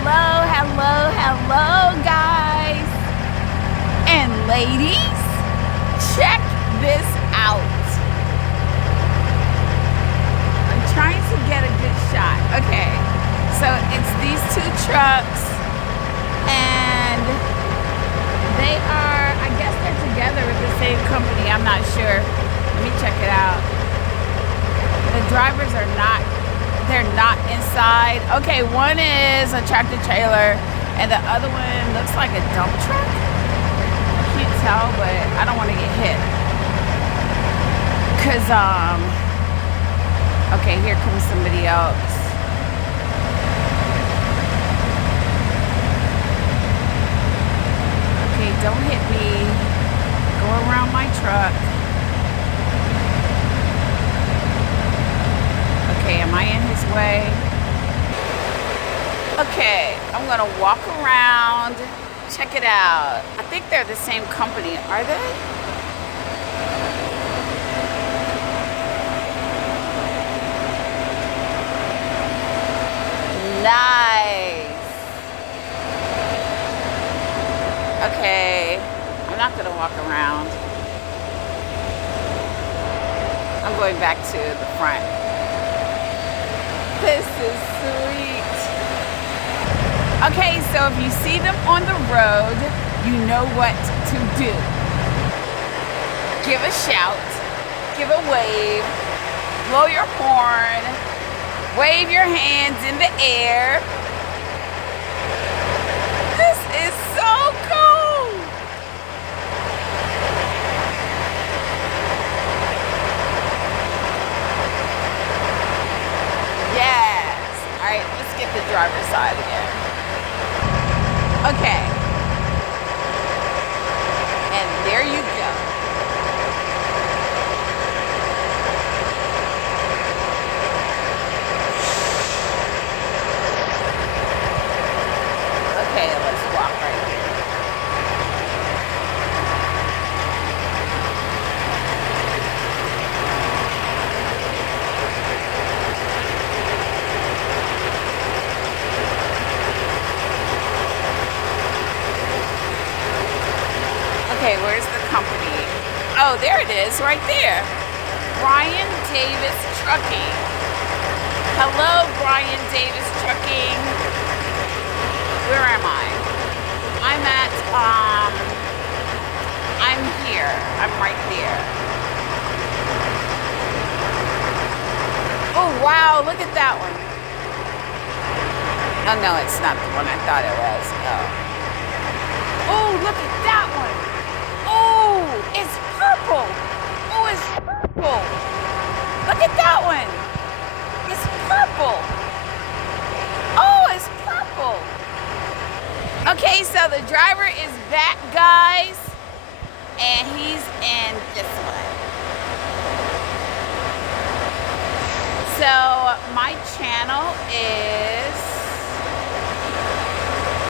Hello, hello, hello, guys and ladies. Check this out. I'm trying to get a good shot. Okay, so it's these two trucks, and they are, I guess they're together with the same company. I'm not sure. Let me check it out. The drivers are not. They're not inside. Okay, one is a tractor trailer and the other one looks like a dump truck. I can't tell, but I don't want to get hit. Cause okay, here comes somebody else. Okay, don't hit me. Go around my truck. Okay, am I in his way? Okay, I'm gonna walk around. Check it out. I think they're the same company, are they? Nice. Okay, I'm not gonna walk around. I'm going back to the front. This is sweet. Okay, so if you see them on the road, you know what to do. Give a shout, give a wave, blow your horn, wave your hands in the air. This is so cool. Yes. All right, let's get the driver's side again. Okay. And there you go. Okay, let's walk right here. Okay, where's the company? Oh, there it is, right there. Bryan Davis Trucking. Hello, Bryan Davis Trucking. Where am I? I'm here. I'm right there. Oh, wow, look at that one. Oh, no, it's not the one I thought it was. Oh. Oh, look at that one. Oh, it's purple. Oh, it's purple. Look at that one. It's purple. Oh, it's purple. Okay, so the driver is back, guys, and he's in this one. So my channel is